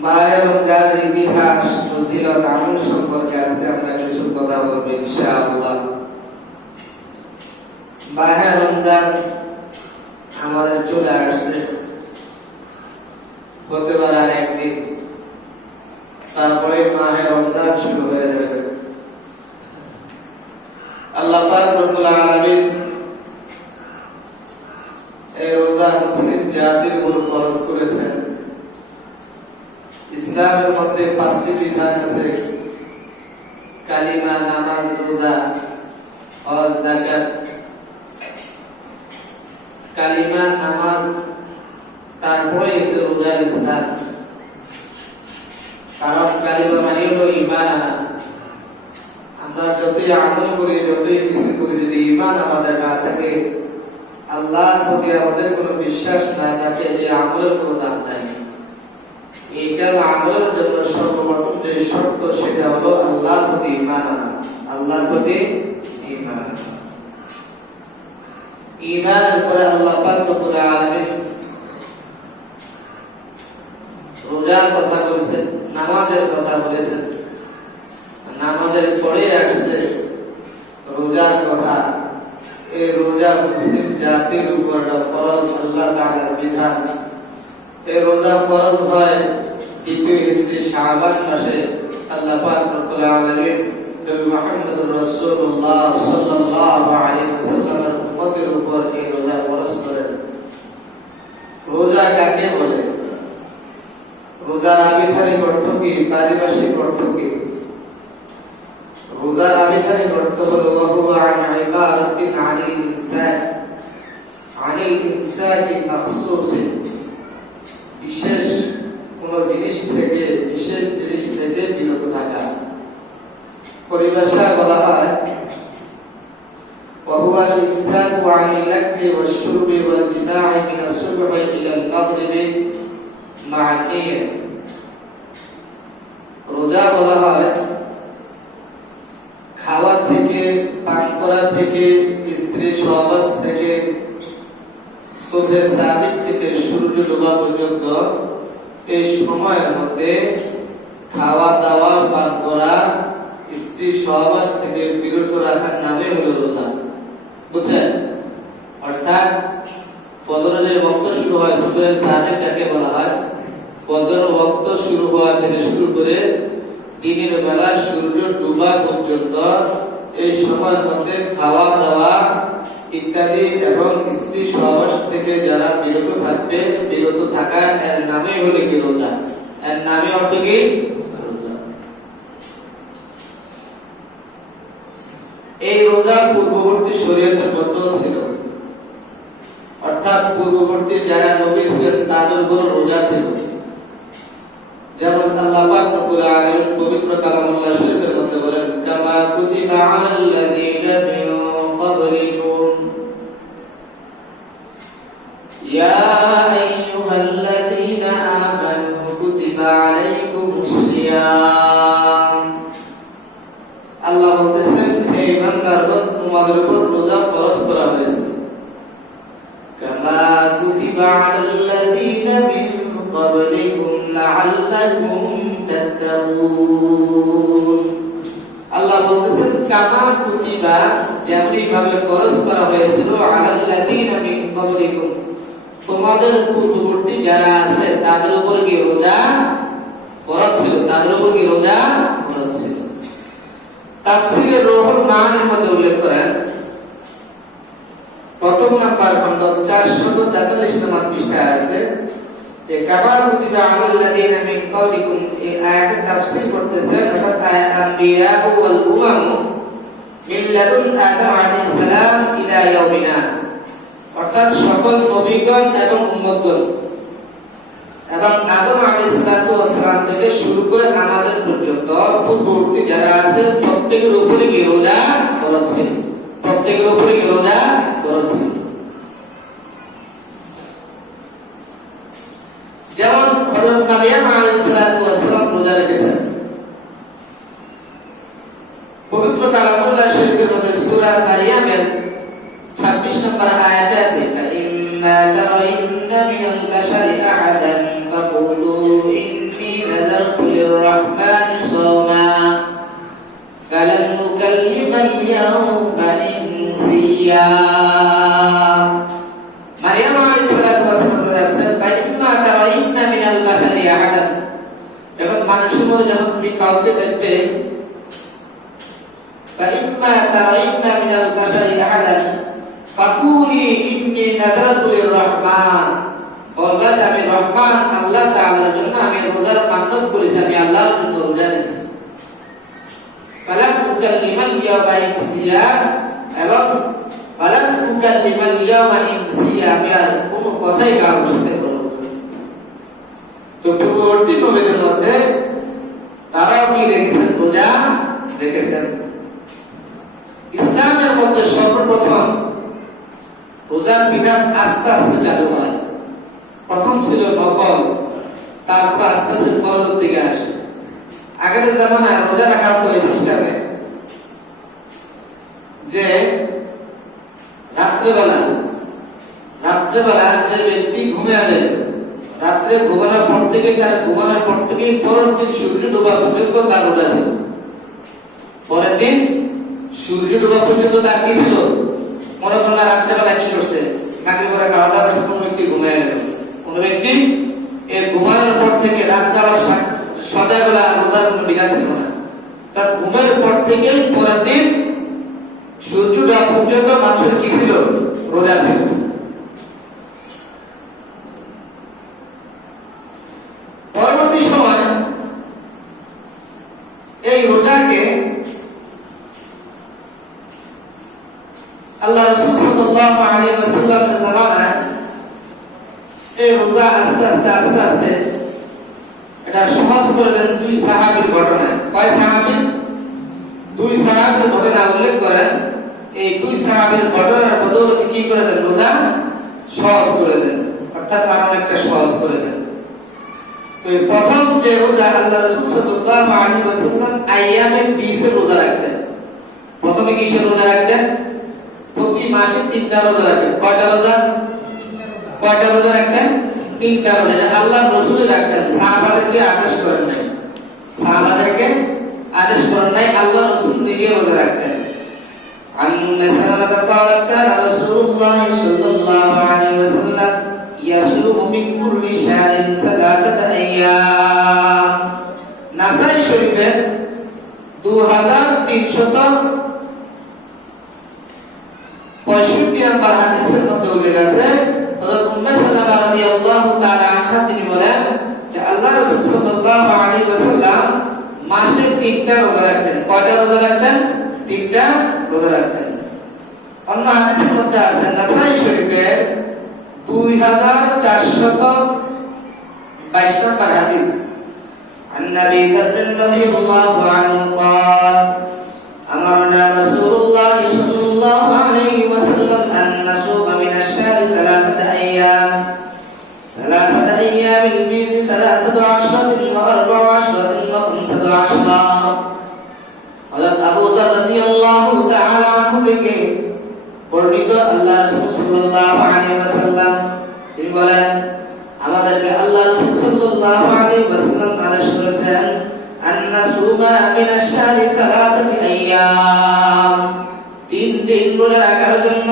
মাহে রমজানের ইতিহাস, ফজিলত, আমল সম্পর্কে আজকে আমরা কিছু কথা বলবো ইনশাআল্লাহ। মাহে রমজান আমাদের চলে আসছে, হতে পারে আর একদিন, তারপরে মাহে রমজান শুরু হয়ে যাবে। আল্লাহ পাক রব্বুল আলামিন এই রোজা মুসলিম জাতির উপর ফরজ করেছেন। ইসলামের মধ্যে 5টি বিধান আছে: কালিমা, নামাজ, রোজা, হজ, যাকাত। কালিমা, নামাজ, তারপরে এসে রোজার স্থান। কারণ কালিমা মানে হলো ঈমান আনা। আমরা যতই আমল করি, যতই কিছু করি, যদি ঈমান আমাদের না থাকে, আল্লাহর প্রতি আমাদের কোনো বিশ্বাস না থাকে, যে আমলের কোনো দাম নাই। এইটা আমলের জন্য সর্বপ্রথম যে শর্ত, সেটা হলো আল্লাহর প্রতি ঈমান আনা। আল্লাহর প্রতি ঈমান। ঈমানের পরে আল্লাহ পাক রব্বুল আলামিন রোজার কথা বলেছেন, নামাজের কথা বলেছেন। নামাজের পরে আসছে রোজার কথা। এই রোজা মুসলিম জাতির উপর ফরজ, আল্লাহ তাআলার বিধান। এই রোজা ফরজ হয় দ্বিতীয় হিজরি শাবান মাসে। আল্লাহ পাক রব্বুল আলামিন নবী মুহাম্মদুর রাসূলুল্লাহ সাল্লাল্লাহু আলাইহি ওয়াসাল্লামের উম্মতের উপর এই রোজা ফরজ করেন। রোজা কাকে বলে? রোজার আবিধানিক অর্থ কি? পারিভাষিক অর্থ কি? রোজার আবিধানিক অর্থ হলো ওয়াহুয়া আন ইবারাতিন আনিল ইনসানি মাখসুসিন, বিশেষ কোন জিনিস থেকে, বিশেষ জিনিস থেকে বিরত থাকা। পরিভাষায় বলা হয় ওয়াহুয়া আল ইনসানু আনিল লাকবি ওয়াশ-শুরবি ওয়াল জিমা'i মিন আস-সুবহি ইলা আল-মাগরিবি মা'a নিয়্যাত। রোজা বলা হয় খাওয়া থেকে, পান করা থেকে, স্ত্রী সহবাস থেকে, সুবহে সাদিক থেকে সূর্য ডোবা পর্যন্ত এই সময়ের মধ্যে খাওয়া দাওয়া, পান করা, স্ত্রী সহবাস থেকে বিরত রাখার নামে হলো রোজা। বুঝছেন? অর্থাৎ ফজরের যে ওয়াক্ত শুরু হয়, সুবহে সাদিক যাকে বলা হয়, ফজরের ওয়াক্ত শুরু হওয়া থেকে শুরু করে দিনের বেলা সূর্য ডুবা পর্যন্ত এই সময়ের মধ্যে খাওয়া দাওয়া ইত্যাদি এবং স্ত্রী সহবাস থেকে যারা বিরত থাকা, এর নামে হলো কি রোজা। এর নামে অর্থ কি? রোজা। এই রোজা পূর্ববর্তী শরীয়তের মধ্যে ছিল, অর্থাৎ পূর্ববর্তী যারা নবী ছিলেন তাদের উপর রোজা ছিল। যেমন আল্লাহ পাক রব্বুল আলামিন পবিত্র কালামুল্লাহ শরীফের মধ্যে বলেন, কামা কুতিবা আলাল্লাযীনা মিন ক্বাবলিকুম ইয়া আইয়ুহাল্লাযীনা আমানু কুতিবা আলাইকুমুস সিয়াম। আল্লাহ বলতেছেন, হে ঈমানদারগণ, তোমাদের উপর রোজা ফরজ করা হয়েছে। কামা কুতিবা আলাল্লাযীনা মিন ক্বাবলিকুম লাআল্লাকুম তাত্তাকুন। আল্লাহ বলতেছেন, কামা কুতিবা, যেমনি ভাবে ফরজ করা হয়েছিল, আলাল্লাযীনা মিন ক্বাবলিকুম, তোমাদের পূর্ববর্তী যারা আছে তাদের উপর কি রোজা ফরজ ছিল, তাদের উপর কি রোজা ফরজ ছিল। তাফসীরে রুহুল মাআনির মধ্যে উল্লেখ করেন, প্রথম নাম্বার খণ্ড 443 নম্বর পৃষ্ঠায় আছে যে কামা কুতিবা আলাল্লাযীনা মিন ক্বাবলিকুম। এই আয়াতের তাফসীর করতেছেন অর্থাৎ আম্বিয়া ওয়াল উমাম মিন লাদুন আদম আলাইহিস সালাম ইলা ইয়াউমিনা, অর্থাৎ সকল নবীগণ এবং উম্মতগণ এবং আদম আলাইহিস সালাম থেকে শুরু করে আমাদের পর্যন্ত পূর্ববর্তী যারা আছে প্রত্যেকের উপরে কি রোজা ফরজ ছিল। প্রত্যেকের উপরে কি রোজা ফরজ ছিল। যেমন হযরত মারইয়াম আলাইহিস সালাম রোজা রেখেছেন। পবিত্র কালামুল্লাহ শরীফের মধ্যে সূরা মারইয়ামের 26 নম্বর আয়াতে আছে, ইম্মা তারাইন্না মিনাল বাশারি আহাদান ফাকুলু ইন্নী للرحمن صوما فلن نكلم اليوم إنسيا مريم عليه الصلاة والسلام বলেছেন ফাইম্মা তারাইন্না মিনাল বাশারি আহাদান যখন মানুষের মধ্যে যখন তুমি কাউকে দেখবে ফাইম্মা তারাইন্না মিনাল বাশারি আহাদান ফাকুলি ইন্নী নাযারতু লিররহমান বলবা যে আমি রহমান আল্লাহ তাআলার জন্য আমি রোজার মান্নত করেছি আমি আল্লাহর জন্য রোজা রেখেছি ফালাম উকাল্লিমাল ইয়াওমা ইনসিয়া এবং ফালাম উকাল্লিমাল ইয়াওমা ইনসিয়া আমি আর কোনো কথাই কারোর সাথে বলবো না। তো পূর্ববর্তী নবীদের মধ্যে তারাও কি রেখেছেন রোজা রেখেছেন। ইসলামের মধ্যে সর্বপ্রথম রোজার বিধান আস্তে আস্তে চালু হয়। প্রথম ছিল নফল, তারপর আস্তে আস্তে ফরজের দিকে আসে। আগের জামানায় রোজা রাখা হতো এই সিস্টেমে যে রাত্রেবেলা যে ব্যক্তি ঘুমিয়ে যায় রাত্রে ঘুমানোর পর থেকে পরের দিন সূর্য ডোবা পর্যন্ত তার রোজা ছিল। পরের দিন সূর্য ডোবা পর্যন্ত তার কি ছিল? মনে করেন রাত্রেবেলা কি করছে, কাকে করে খাওয়া দাওয়া করছে, কোন ব্যক্তি ঘুমিয়ে গেল, কোন ব্যক্তি এর ঘুমানোর পর থেকে রাত আবার সজাবেলা রোজার কোনো বিধান ছিল না। তার ঘুমের পর থেকে পরের দিন সূর্য ডোবা পর্যন্ত মানুষের কি ছিল? রোজা ছিল। পরবর্তী সময় এই রোজাকে আল্লাহ রাসূল সাল্লাল্লাহু আলাইহি ওয়াসাল্লামের জামানায় এই রোজা আস্তে আস্তে এটা সহজ করে দেন দুই সাহাবীর ঘটনায়। কয় সাহাবী? দুই সাহাবীর ঘটনা উল্লেখ করেন। এই দুই সাহাবীর ঘটনার বদৌলতে কি করে দেন? রোজা সহজ করে দেন, অর্থাৎ আরো একটা সহজ করে দেন। তো প্রথম যে রোজা আল্লাহ রাসূল সাল্লাল্লাহু আলাইহি ওয়াসাল্লাম আইয়ামে বীজের রোজা রাখতেন। প্রথমে কিসের রোজা রাখতেন? প্রতি মাসে 3টা রোজা রাখতেন। কয়টা রোজা রাখতেন? 3টা রোজা। আল্লাহ রাসূল রাখতেন, সাহাবাদেরকে আদেশ করেন নাই, আল্লাহ রাসূল নিজে রোজা রাখতেন। আন্না সালামাত ক্বালাত কানা রাসূলুল্লাহ সাল্লাল্লাহু আলাইহি ওয়াসাল্লাম ইয়াসুমু মিন কুল্লি শাহরিন সালাসাতা আইয়াম। নাসাই শরীফের 2365 নম্বর হাদিসের মধ্যে উল্লেখ আছে, হযরত উম্মে সালামা রাদিয়াল্লাহু তাআলা আনহা তিনি বলেন যে আল্লাহ রাসূল সাল্লাল্লাহু আলাইহি ওয়াসাল্লাম মাসে 3টা রোজা রাখতেন। কয়টা রোজা রাখতেন? 3টা রোজা রাখতেন। অন্য হাদিসের মধ্যে আছে নাসাই শরীফের 2422 নম্বর হাদিস, عن أبي ذر رضي الله عنه قال أمرنا رسول الله صلى الله عليه وسلم أن نصوم من الشهر 3 أيام البيض 13 و14 و15 হযরত আবু যর রাদিয়াল্লাহু তাআলা আনহু থেকে বর্ণিত আল্লাহ রাসূল সাল্লাল্লাহু আলাইহি ওয়াসাল্লাম তিনি বলেন আমাদেরকে আল্লাহ রাসূল সাল্লাল্লাহু আলাইহি ওয়াসাল্লাম আদেশ করেছেন আন্না সুমা মিনাশ শাহরি 3 আইয়াম 3 দিন রোজা রাখার জন্য,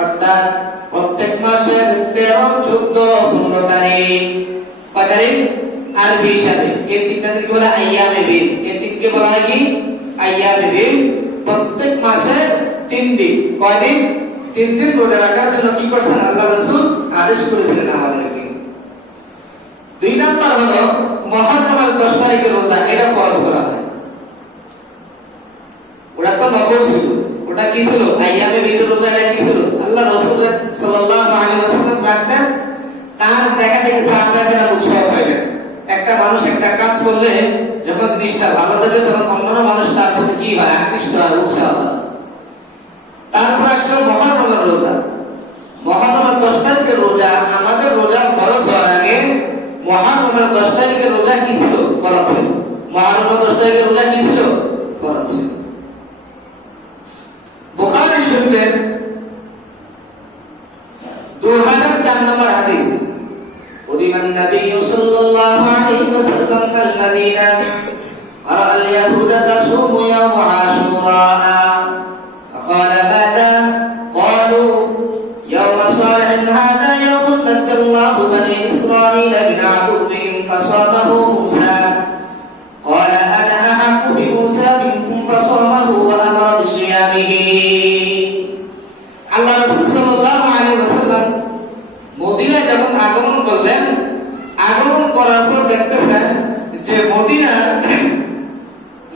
অর্থাৎ প্রত্যেক মাসের 13, 14, 15 তারিখ। কয় তারিখ? আরবি সাথে এই 3টা তারিখ বলা আইয়ামে বীজ। এই 3কে বলা হয় কি? আইয়ামে বীজ। প্রত্যেক মাসে 3 দিন। কয় দিন? 3 দিন রোজা রাখার জন্য কি করছেন? আল্লাহ রাসূল আদেশ করেছিলেন আমাদেরকে। 2 নাম্বার হলো মুহররমের 10 তারিখের রোজা, এটা ফরজ করা হয়। ওটা তো নফল ছিল, ওটা কি ছিল? আইয়ামে বীজের রোজা। এটা কি ছিল? আল্লাহ রাসূল সাল্লাল্লাহু আলাইহি ওয়াসাল্লাম রাখতেন, তার দেখা থেকে সাহাবারা উৎসাহ পাইলেন। একটা মানুষ একটা কাজ করলে যখন জিনিসটা ভালো থাকে তখন অন্যান্য মানুষ তার প্রতি কি হয়? আকৃষ্ট হয়, উৎসাহ হয়। তারপর আসলে মুহররমের রোজা। মুহররমের 10 তারিখের রোজা আমাদের রোজা ফরজ হওয়ার আগে মুহররমের 10 তারিখের রোজা কি ছিল? ফরজ ছিল। মুহররমের 10 তারিখের রোজা কি ছিল? ফরজ ছিল। বুখারী শরীফের 2004 নম্বর হাদিস, উদিমান নবী সাল্লাল্লাহু আলাইহি ওয়াসাল্লাম আল-মদিনা تصوم يوم عاشوراء فقال ماذا قالوا يوم صالح هذا يوم نجى الله بني إسرائيل من عدوهم فصامه موسى قال أنا أحق بموسى منكم فصامه وأمر بصيامه আল্লাহ রাসূল সাল্লাল্লাহু আলাইহি ওয়াসাল্লাম মদিনায় যখন আগমন করলেন, আগমন করার পর দেখতেছেন যে মদিনার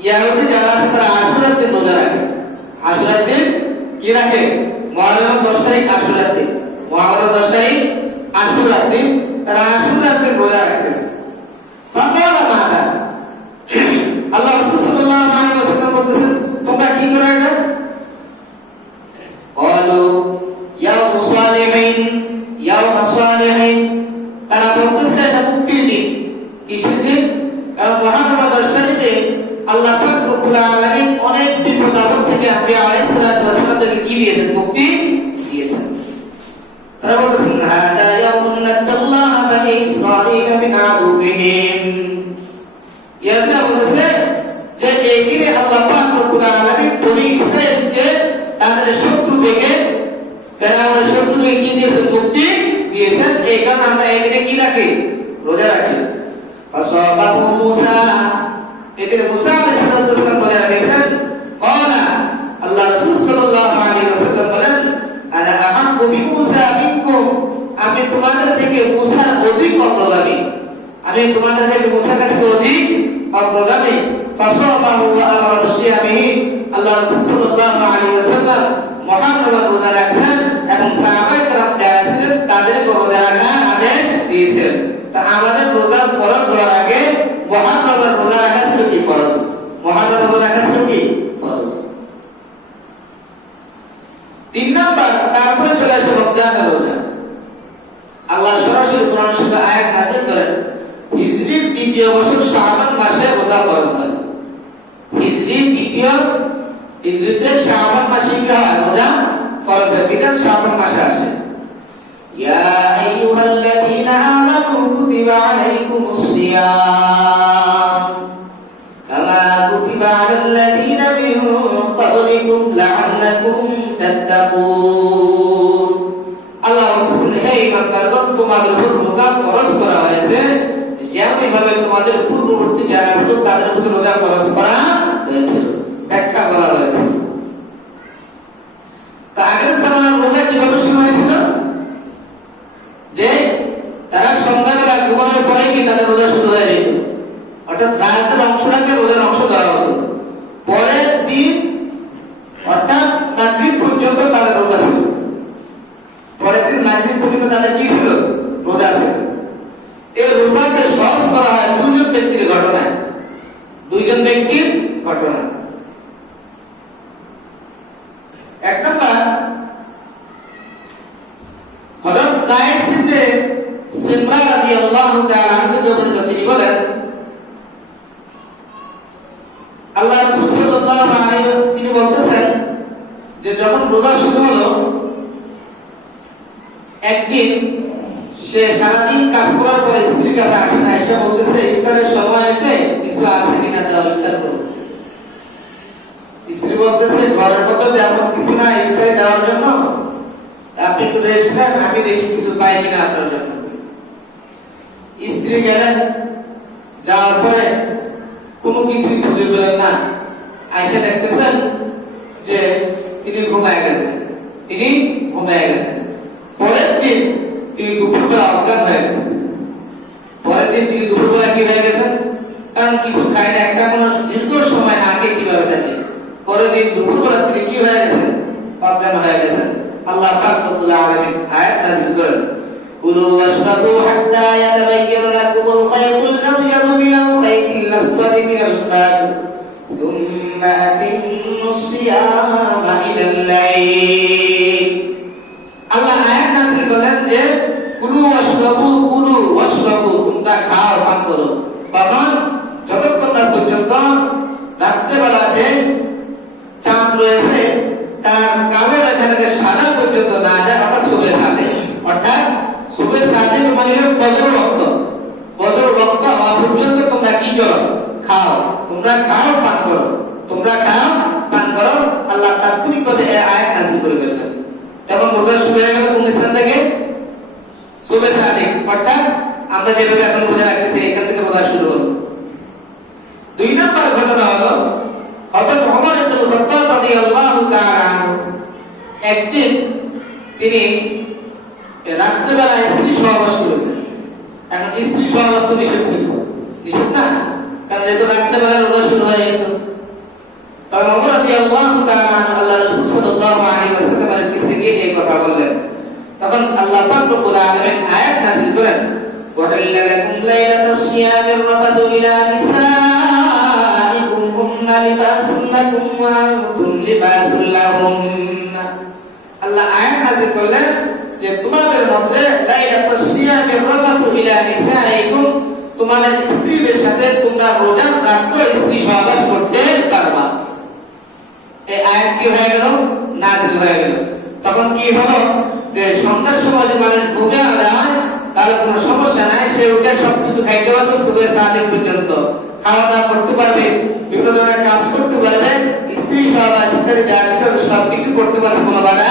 ইহুদি যারা আছে তারা আশুরার দিন রোজা রাখে। আশুরার দিন কি রাখে? মুহররম 10 তারিখ আশুরার দিন, মুহররম 10 তারিখ আশুরার দিন তারা আশুরার দিন রোজা রাখতেছে। ফাকালা মাদা, আল্লাহ রাসূল সাল্লাল্লাহু আলাইহি ওয়াসাল্লাম বলতেছেন তোমরা কি করো এটা? ক্বালু ইয়াউম সালিহিন, ইয়াউম সালিহিন, তারা বলতেছে এটা মুক্তির দিন। কিসের দিন? কারণ মুহররম 10 তারিখে আল্লাহ পাক রব্বুল আলামিন অনেক বিপদ আপদ থেকে আম্বিয়া আলাইহিস সালাতু ওয়াস সালামকে কি দিয়েছেন? মুক্তি দিয়েছেন। তারা বলতেছেন হাদা ইয়াউমুন নাজাল্লাহ বানি ইসরাঈল মিন আদুবিহিম, ইয়ারা বলতেছে যে এই দিনে আল্লাহ পাক রব্বুল আলামিন বনি ইসরাঈলকে তাদের শত্রু থেকে, ফেরাউনের শত্রু থেকে কি দিয়েছেন? মুক্তি দিয়েছেন। এই কারণে আমরা এই দিনে কি রাখি? রোজা রাখি। ফাসাবাহু মুসা, এদিকে মুসা আলাইহিস সালাম বলে রাখেছেন ক্বালা, আল্লাহ রাসূল সাল্লাল্লাহু আলাইহি ওয়াসাল্লাম বলেন আনা আহাব্বু বিমুসা মিনকুম, আমি তোমাদের থেকে মুসার অধিক অগ্রগামী, আমি তোমাদের থেকে মুসার কাছে অধিক অগ্রগামী। ফাসাবাহু ওয়া আমারা বিসিয়ামিহি, আল্লাহ রাসূল সাল্লাল্লাহু আলাইহি ওয়াসাল্লাম মুহররমের রোজা রাখছেন এবং সাহাবায়ে কেরাম যারা ছিলেন তাদেরকে রোজা রাখার আদেশ দিয়েছেন। তা আমাদের রোজা ফরজ হওয়ার আগে মুহররমের রোজা রাখা ছিল কি ফরজ? মুহররমের রোজা রাখা ছিল কি ফরজ? 3 নাম্বার, তারপরে চলে আসে রমজানের রোজা। আল্লাহ সরাসরি কোরআন শরীফে আয়াত নাযিল করেন হিজরির দ্বিতীয় বছর শাবান মাসে রোজা ফরজ হয়। হিজরিতে শাবান মাসে কি হয়? রোজা ফরজ হয়। বিধান শাবান মাসে আসে। ইয়া আইয়ুহাল্লাযীনা আমানু কুতিবা আলাইকুমুস সিয়াম কামা কুতিবা আলাল্লাযীনা মিন ক্বাবলিকুম লাআল্লাকুম তাত্তাকুন। আল্লাহ বলেন হে ঈমানদারগণ, তোমাদের উপর রোজা ফরজ করা হয়েছে যেমনি ভাবে তোমাদের পূর্ববর্তী যারা ছিল তাদের উপর রোজা ফরজ করা হয়েছিল। ব্যাখ্যা বলা হয়েছে। তা আগের জামানার রোজা কিভাবে শুরু হয়েছিল? যে তারা সন্ধ্যাবেলা ঘুমানোর পরে কি তাদের রোজা শুরু হয়ে যেত, অর্থাৎ রাতের অংশটাকে রোজার অংশ ধরা হতো। পরের দিন অর্থাৎ মাগরিব পর্যন্ত তাদের রোজা ছিল। পরের দিন মাগরিব পর্যন্ত তাদের কি ছিল? রোজা ছিল। এই রোজাকে সহজ করা হয় দুইজন ব্যক্তির ঘটনায়, দুইজন ব্যক্তির ঘটনা। এক নম্বর হযরত কায়েস ইবনে সিমরা রাদিয়াল্লাহু তাআলা আনহু বর্ণিত, তিনি বলেন আল্লাহ রাসূল সাল্লাল্লাহু আলাইহি ওয়াসাল্লাম তিনি বলতেছেন যে যখন রোজা শুরু হলো, একদিন সে সারাদিন কাজ করার পরে স্ত্রীর কাছে আসে, এসে বলতেছে ইফতারের সময় এসে কিছু আছে কিনা দাও, ইফতার করো। স্ত্রী বলতেছে ঘরের মধ্যে তেমন কিছু না ইফতারে দেওয়ার জন্য, আপনি একটু রেস্ট নেন, আমি দেখি কিছু পাই কিনা আপনার জন্য। স্ত্রী গেলেন, যাওয়ার পরে কোনো কিছুই খুঁজে পেলেন না। আয়সা দেখতেছেন যে তিনি ঘুমায় গেছেন, তিনি ঘুমায় গেছেন। পরের দিন তিনি দুপুরবেলা অজ্ঞান হয়ে গেছেন। পরের দিন তিনি দুপুরবেলা কি হয়ে গেছেন? কারণ কিছু খায় না, একটা মানুষ দীর্ঘ সময় আগে কিভাবে থাকে, পরের দিন দুপুরবেলা তিনি কি হয়ে গেছেন? অজ্ঞান হয়ে গেছেন। আল্লাহ পাক রব্বুল আলামিন আয়াত নাযিল করেন কুলু ওয়াশরাবু হাত্তা ইয়াতাবাyyana লাকুমুল খায়তুল আবয়াদু মিনাল খায়তিল আসওয়াদি মিনাল ফাজর থুম্মা আতিম্মুস সিয়ামা ইলাল লাইল। আল্লাহ আয়াত নাযিল করলেন যে কুলু ওয়াশরাবু, তোমরা খাও পান করো। কখন? যতক্ষণ না পর্যন্ত রাত্রেবেলা যে চাঁদ রয়েছে তার কালো রেখা থেকে সাদা পর্যন্ত না যায়, অর্থাৎ সুবে সাদে, অর্থাৎ সুবে সাদে মানে ফজর রক্ত, ফজর রক্ত হওয়া পর্যন্ত তোমরা কি করো? খাও, তোমরা খাও পান করো, তোমরা খাও পান করো। আল্লাহ তাৎক্ষণিকভাবে এই আয়াত নাযিল করে ফেললেন। তখন বোঝা শুরু হয়ে গেল কোন স্থান থেকে? সুবে সাদিক, অর্থাৎ আমরা যেভাবে এখন বোঝা রাখতেছি এখান থেকে বোঝা শুরু হলো। 2 নম্বর ঘটনা হলো হযরত ওমর ইবনে খাত্তাব রাদিয়াল্লাহু তাআলা আনহু একদিন তিনি রাত্রিবেলা স্ত্রী সহবাস করেছেন। এখন স্ত্রী সহবাস তো নিষেধ ছিল, নিষেধ না, কারণ যেহেতু রাত্রিবেলা রোজা শুরু হয়ে যেত। তখন ওমর রাদিয়াল্লাহু তাআলা আনহু আল্লাহ রাসূল সাল্লাল্লাহু আলাইহি ওয়াসাল্লামের কাছে গিয়ে এই কথা বললেন। তখন আল্লাহ পাক রব্বুল আলামিন আয়াত নাযিল করেন, ওয়াহিল্লা লাকুম লাইলাতাস সিয়ামির রাফাতু ইলা নিসাইকুম হুন্না লিবাসুল লাকুম ওয়া আনতুম লিবাসুল লাহুন্না। আল্লাহ আয়াত নাযিল করলেন যে তোমাদের মধ্যে লাইলাতাস সিয়ামির রাফাতু ইলা নিসাইকুম, তোমাদের স্ত্রীদের সাথে তোমরা রোজার রাতে স্ত্রী সহবাস করতে পারবা। এই আয়াত কি হয়ে গেল? নাযিল হয়ে গেল। তখন কি হলো যে সন্ধ্যার সময় যে মানুষ ঘুমিয়ে যায় তাহলে কোনো সমস্যা নাই, সে উঠে সবকিছু খাইতে পারবে সুবে সাদিক পর্যন্ত, খাওয়া দাওয়া করতে পারবে, বিভিন্ন ধরনের কাজ করতে পারবে, স্ত্রী সহবাস ইত্যাদি যা কিছু সবকিছু করতে পারবে, কোনো বাধা